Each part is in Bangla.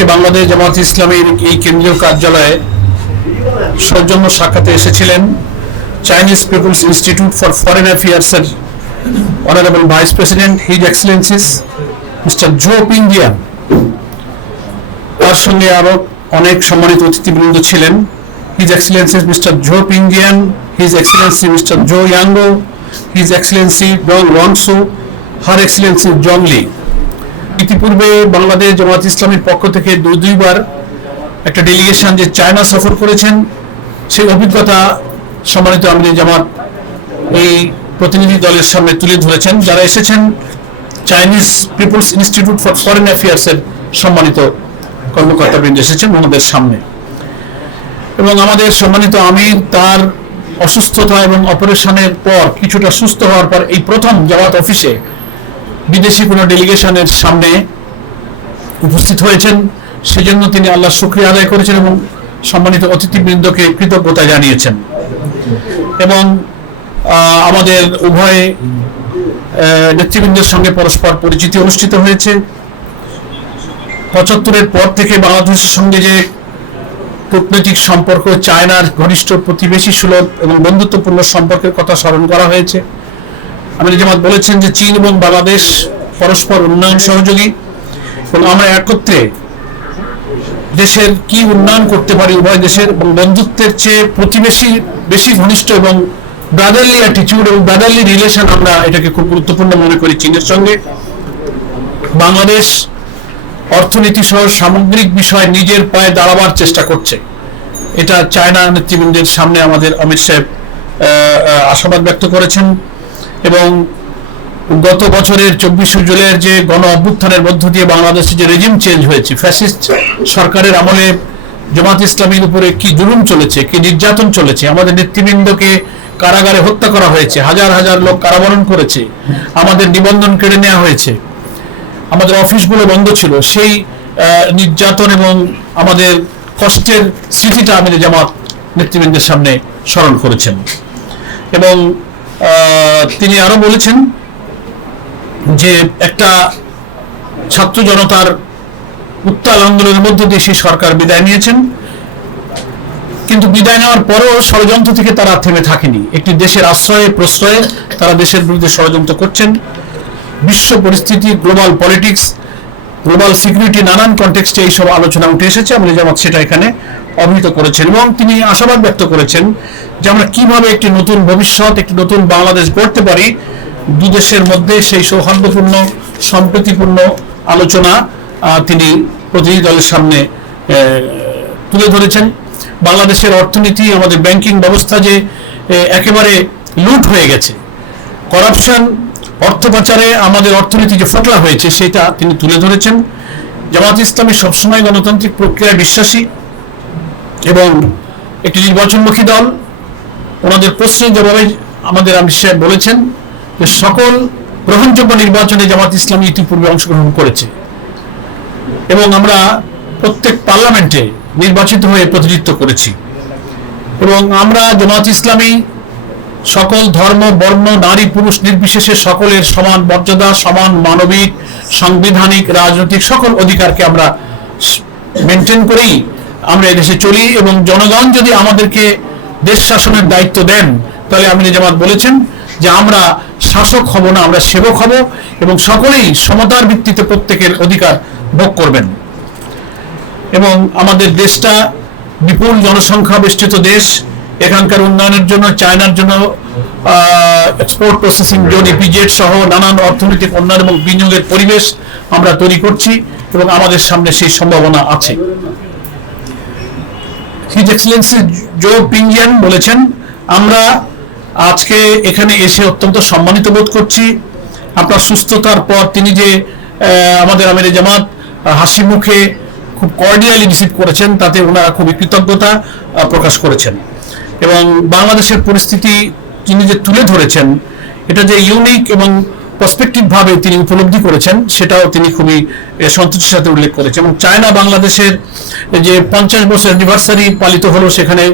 আজকে বাংলাদেশ জামাত ইসলামীর এই কেন্দ্রীয় কার্যালয়ে সৌজন্য সাক্ষাতে এসেছিলেন Chinese People's Institute for Foreign Affairs এর honourable vice president his excellencies mister Zhou Pingjian. তার সঙ্গে আরো অনেক সম্মানিত অতিথিবৃন্দ ছিলেন। His excellencies mister Zhou Pingjian, his excellency mister Zhou Yango, his excellency Dong Ronso, her excellency Jong Li. ইতিপূর্বে বাংলাদেশ জামাত ইসলামীর পক্ষ থেকে দুইবার একটা ডেলিগেশন যে চায়না সফর করেছেন, সেই অভিজ্ঞতা সম্মানিত আমির জামাত এই প্রতিনিধি দলের সামনে তুলে ধরেছেন, যারা এসেছেন Chinese People's Institute for Foreign Affairs এর সম্মানিত কর্মকর্তাবৃন্দ এসেছেন আমাদের সামনে। এবং আমাদের সম্মানিত আমির তার অসুস্থতা এবং অপারেশনের পর কিছুটা সুস্থ হওয়ার পর এই প্রথম জামাত অফিসে বিদেশি কোনো ডেলিগেশনের সামনে উপস্থিত হয়েছেন। সেজন্য তিনি আল্লাহর শুকরিয়া আদায় করেছেন এবং সম্মানিত অতিথিবৃন্দকে কৃতজ্ঞতা জানিয়েছেন। এবং আমাদের উভয় নেতৃবৃন্দের সঙ্গে পরস্পর পরিচিতি অনুষ্ঠিত হয়েছে। ৭৫-এর পর থেকে বাংলাদেশের সঙ্গে যে কূটনৈতিক সম্পর্ক, চায়নার ঘনিষ্ঠ প্রতিবেশী সুলভ এবং বন্ধুত্বপূর্ণ সম্পর্কের কথা স্মরণ করা হয়েছে। আমির জামাত বলেছেন যে চীন এবং বাংলাদেশ পরস্পর উন্নয়ন সহযোগী এবং আমরা একত্রে দেশের কি উন্নয়ন করতে পারি উভয় দেশের, এবং বন্ধুত্বের চেয়ে প্রতিবেশী বেশি ঘনিষ্ঠ এবং ব্রাদারলি অ্যাটিটিউড এবং ব্রাদারলি রিলেশন, আমরা এটাকে খুব গুরুত্বপূর্ণ মনে করি চীনের সঙ্গে। বাংলাদেশ অর্থনীতি সহ সামগ্রিক বিষয়ে নিজের পায়ে দাঁড়াবার চেষ্টা করছে, এটা চায়না নেতৃবৃন্দের সামনে আমাদের অমিত সাহেব আশাবাদ ব্যক্ত করেছেন। এবং গত বছরের ২৪শে জুলাইয়ের যে গণ অভ্যুত্থানের মধ্য দিয়ে বাংলাদেশে যে রেজিম চেঞ্জ হয়েছে, ফ্যাসিস্ট সরকারের আমলে জামাত ইসলামীর উপরে কি জুলুম চলেছে, কি নির্যাতন চলেছে, আমাদের নেতৃবৃন্দকে কারাগারে হত্যা করা হয়েছে, হাজার হাজার লোক কারাবরণ করেছে, আমাদের নিবন্ধন কেড়ে নেওয়া হয়েছে, আমাদের অফিসগুলো বন্ধ ছিল, সেই নির্যাতন এবং আমাদের কষ্টের স্মৃতিটা আমির জামাত নেতৃবৃন্দের সামনে স্মরণ করেছেন। এবং তিনি আরো বলেছেন যে একটা ছাত্র জনতার উত্তাল আন্দোলনের মধ্য দিয়ে সেই সরকার বিদায় নিয়েছেন, কিন্তু বিদায় নেওয়ার পরেও ষড়যন্ত্র থেকে তারা থেমে থাকেনি। একটি দেশের আশ্রয়ে প্রশ্রয়ে তারা দেশের বিরুদ্ধে ষড়যন্ত্র করছেন। বিশ্ব পরিস্থিতি, গ্লোবাল পলিটিক্স, গ্লোবাল সিকিউরিটি, নানান কনটেক্সটে এইসব আলোচনা উঠে এসেছে। আমির জামাত সেটা এখানে অবহিত করেছেন এবং তিনি আশাবাদ ব্যক্ত করেছেন যে আমরা কিভাবে একটি নতুন ভবিষ্যৎ, একটি নতুন বাংলাদেশ গড়তে পারি দুই দেশের মধ্যে, সেই সৌহার্দ্যপূর্ণ সম্প্রীতিপূর্ণ আলোচনা তিনি প্রতিনিধি দলের সামনে তুলে ধরেছেন। বাংলাদেশের অর্থনীতি, আমাদের ব্যাংকিং ব্যবস্থা যে একেবারে লুট হয়ে গেছে, করাপশন, অর্থ পাচারে আমাদের অর্থনীতি যে ফোকলা হয়েছে, সেটা তিনি তুলে ধরেছেন। জামাত ইসলামী সবসময় গণতান্ত্রিক প্রক্রিয়ায় বিশ্বাসী এবং একটি নির্বাচনমুখী দল। ওনাদের প্রশ্নের জবাবে আমাদের আমির সাহেব বলেছেন যে সকল গ্রহণযোগ্য নির্বাচনে জামাত ইসলামী ইতিপূর্বে অংশগ্রহণ করেছে এবং আমরা প্রত্যেক পার্লামেন্টে নির্বাচিত হয়ে প্রতিনিধিত্ব করেছি। এবং আমরা জামাত ইসলামী সকল ধর্ম, বর্ণ, নারী, পুরুষ নির্বিশেষে সকলের সমান মর্যাদা, সমান মানবিক, সাংবিধানিক, রাজনৈতিক সকল অধিকারকে আমরা মেনটেন করেই আমরা এদেশে চলি। এবং জনগণ যদি আমাদেরকে দেশ শাসনের দায়িত্ব দেন, তাহলে আমির জামাত বলেছেন যে আমরা শাসক হব না, আমরা সেবক হব এবং সকলেই সমতার ভিত্তিতে প্রত্যেকের অধিকার ভোগ করবেন। এবং আমাদের দেশটা বিপুল জনসংখ্যা বেষ্টিত দেশ, এখানকার উন্নয়নের জন্য চায়নার জন্য এক্সপোর্ট প্রসেসিং জোন, ইপিজেড সহ নানান অর্থনৈতিক উন্নয়ন এবং বিনিয়োগের পরিবেশ আমরা তৈরি করছি এবং আমাদের সামনে সেই সম্ভাবনা আছে। হিজ এক্সেলেন্সি জো পিংজিয়ান বলেছেন, আমরা আজকে এখানে এসে অত্যন্ত সম্মানিত বোধ করছি। আপনার সুস্থতার পর তিনি যে আমাদের আমির জামাত হাসি মুখে খুব কর্ডিয়ালি রিসিভ করেছেন, তাতে ওনারা খুবই কৃতজ্ঞতা প্রকাশ করেছেন। এবং বাংলাদেশের পরিস্থিতি তিনি যে তুলে ধরেছেন, এটা যে ইউনিক এবং পার্সপেক্টিভ ভাবে তিনি উপলব্ধি করেছেন, সেটাও তিনি খুবই সন্তুষ্টির সাথে উল্লেখ করেছেন। এবং চায়না বাংলাদেশের যে 50 বছর অ্যানিভার্সারি পালিত হলো, সেখানে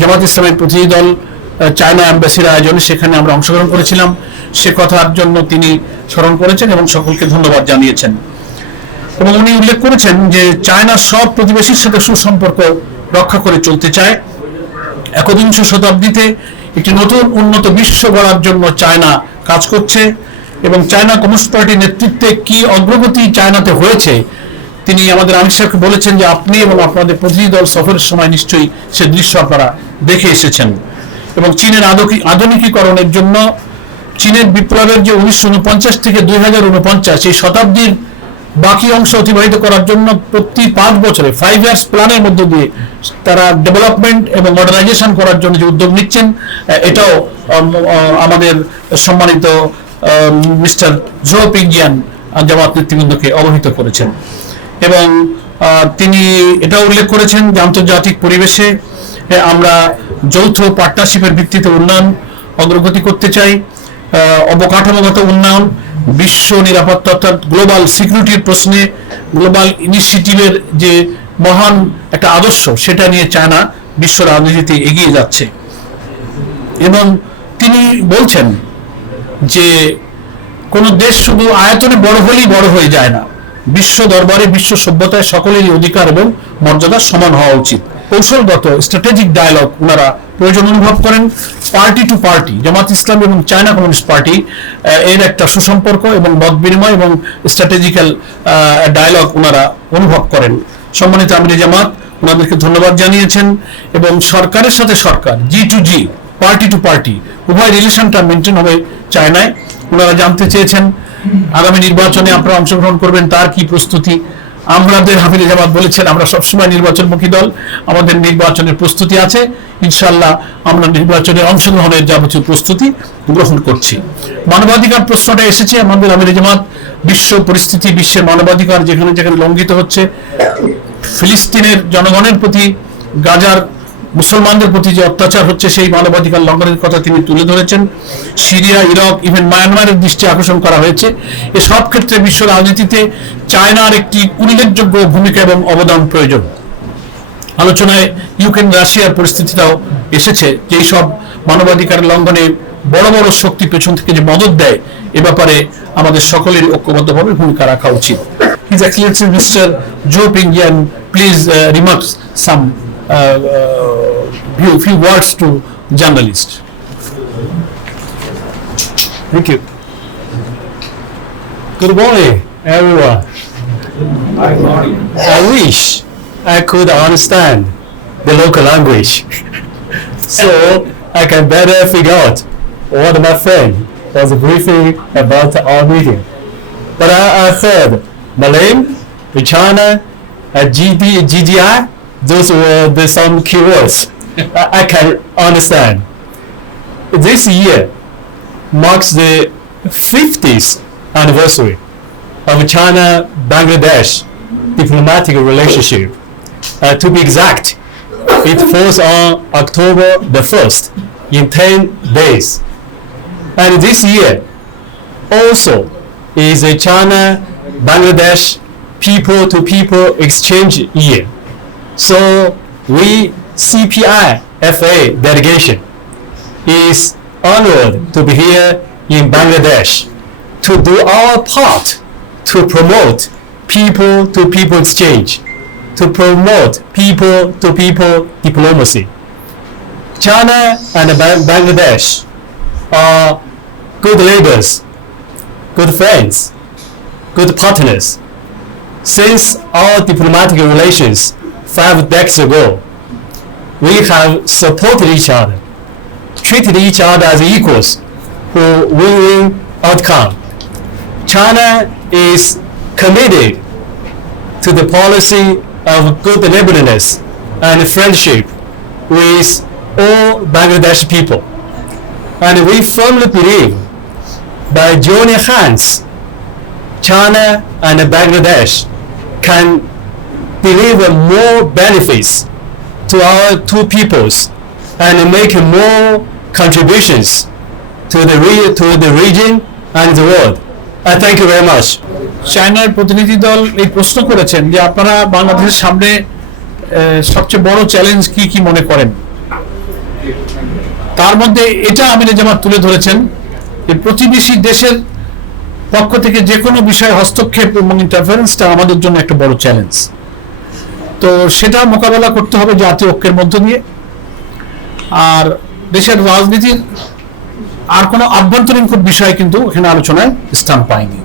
জামাত ইসলামের প্রতিনিধি দল চায়না অ্যাম্বাসির আয়োজনে সেখানে আমরা অংশগ্রহণ করেছিলাম, সে কথার জন্য তিনি স্মরণ করেছেন এবং সকলকে ধন্যবাদ জানিয়েছেন। এবং উনি উল্লেখ করেছেন যে চায়না সব প্রতিবেশীর সাথে সুসম্পর্ক রক্ষা করে চলতে চায়। একবিংশ শতাব্দীতে একটি নতুন উন্নত বিশ্ব গড়ার জন্য চায়না কাজ করছে এবং চায়না কমিউনিস্ট পার্টির নেতৃত্বে কি অগ্রগতি চায়নাতে হয়েছে তিনি আমাদের আমির সাহেবকে বলেছেন যে আপনি এবং আপনাদের প্রতিনিধি দল সফরের সময় নিশ্চয়ই সে দৃশ্য আপনারা দেখে এসেছেন। এবং চীনের আধুনিকীকরণের জন্য চীনের বিপ্লবের যে 1949 থেকে 2049 এই শতাব্দীর বাকি অংশ অতিবাহিত করার জন্য প্রতি 5 বছরে 5 ইয়ার্স প্ল্যানের মধ্য দিয়ে তারা ডেভেলপমেন্ট এবং মডার্নাইজেশন করার জন্য যে উদ্যোগ নিচ্ছেন এটাও আমাদের সম্মানিত মিস্টার জো পিংজিয়ান জামাত নেতৃবৃন্দকে অবহিত করেছেন। এবং তিনি এটাও উল্লেখ করেছেন যে আন্তর্জাতিক পরিবেশে আমরা যৌথ পার্টনারশিপের ভিত্তিতে উন্নয়ন অগ্রগতি করতে চাই। অবকাঠামোগত উন্নয়ন, বিশ্ব নিরাপত্তা অর্থাৎ গ্লোবাল সিকিউরিটির প্রশ্নে গ্লোবাল ইনিশিয়েটিভের যে মহান একটা আদর্শ সেটা নিয়ে চায়না বিশ্ব রাজনীতিতে এগিয়ে যাচ্ছে। এবং তিনি বলছেন যে কোন দেশ শুধু আয়তনে বড় হলেই বড় হয়ে যায় না, বিশ্ব দরবারে বিশ্ব সভ্যতায় সকলেরই অধিকার এবং মর্যাদা সমান হওয়া উচিত। কৌশলগত স্ট্র্যাটেজিক ডায়ালগ ওনারা প্রয়োজন অনুভব করেন। পার্টি টু পার্টি জামাত ইসলাম এবং চায়না কমিউনিস্ট পার্টি এর একটা সুসম্পর্ক এবং মত বিনিময় এবং স্ট্র্যাটেজিক্যাল ডায়ালগ ওনারা অনুভব করেন। সম্মানিত আমির জামাত ওনাদেরকে ধন্যবাদ জানিয়েছেন এবং সরকারের সাথে সরকার G2G পার্টি টু পার্টি উভয় রিলেশনটা মেনটেন হবে চায়নায়। ওনারা জানতে চেয়েছেন আগামী নির্বাচনে আপনারা অংশগ্রহণ করবেন তার কি প্রস্তুতি। আমাদের হাফিজ জামাত বলেছেন আমরা সবসময় নির্বাচনমুখী দল, আমাদের নির্বাচনের প্রস্তুতি আছে, ইনশাআল্লাহ আমরা নির্বাচনে অংশগ্রহণের যাবতীয় প্রস্তুতি গ্রহণ করছি। মানবাধিকার প্রশ্নটা এসেছে, আমাদের আমির জামাত বিশ্ব পরিস্থিতি, বিশ্বের মানবাধিকার যেখানে যেখানে লঙ্ঘিত হচ্ছে, ফিলিস্তিনের জনগণের প্রতি, গাজার মুসলমানদের প্রতি যে অত্যাচার হচ্ছে সেই মানবাধিকার লঙ্ঘনের কথা তিনি তুলে ধরেছেন। সিরিয়া, ইরাক, ইভেন মায়ানমারের দৃষ্টি আকর্ষণ করা হয়েছে। এসব ক্ষেত্রে বিশ্ব রাজনীতিতে চায়নার একটি উল্লেখযোগ্য ভূমিকা এবং অবদান প্রয়োজন। আলোচনায় ইউক্রেন রাশিয়ার পরিস্থিতিটাও এসেছে, যে সব মানবাধিকার লঙ্ঘনে বড় বড় শক্তি পেছন থেকে যে মদত দেয় এ ব্যাপারে আমাদের সকলের ঐক্যবদ্ধভাবে ভূমিকা রাখা উচিত। His Excellency Mr. Joe Pingyan, please remarks some few words to journalists. Thank you. Good morning, everyone. I wish I could understand the local language so I can better figure out what my friend was briefing about our meeting. But I heard Malay, China, GDI, those were some keywords I can understand. This year marks the 50th anniversary of China-Bangladesh diplomatic relationship. To be exact, it falls on October the 1st in 10 days. And this year also is a China-Bangladesh people-to-people exchange year. So we CPI-FA delegation is honored to be here in Bangladesh to do our part to promote people-to-people exchange, to promote people-to-people diplomacy. China and Bangladesh are good neighbors, good friends, good partners. Since our diplomatic relations 5 decades ago, we have supported each other, treated each other as equals for win-win outcome. China is committed to the policy of good neighborliness and friendship with all Bangladesh people. And we firmly believe by joining hands, China and Bangladesh can deliver more benefits to our two peoples and make more contributions to the region and the world. I thank you very much. চায়নার প্রতিনিধি দল এই প্রশ্ন করেছেন যে আপনারা বাংলাদেশের সামনে সবচেয়ে বড় চ্যালেঞ্জ কি কি মনে করেন। তার মধ্যে এটা আমির জামাত তুলে ধরেছেন যে প্রতিবেশী দেশের পক্ষ থেকে যে কোনো বিষয়ে হস্তক্ষেপ এবং ইন্টারফারেন্সটা আমাদের জন্য একটা বড় চ্যালেঞ্জ। তো সেটা মোকাবেলা করতে হবে জাতীয় ঐক্যের মধ্য দিয়ে। আর দেশের রাজনীতির আর কোনো আভ্যন্তরীণ খুব বিষয় কিন্তু এখানে আলোচনায় স্থান পায়নি।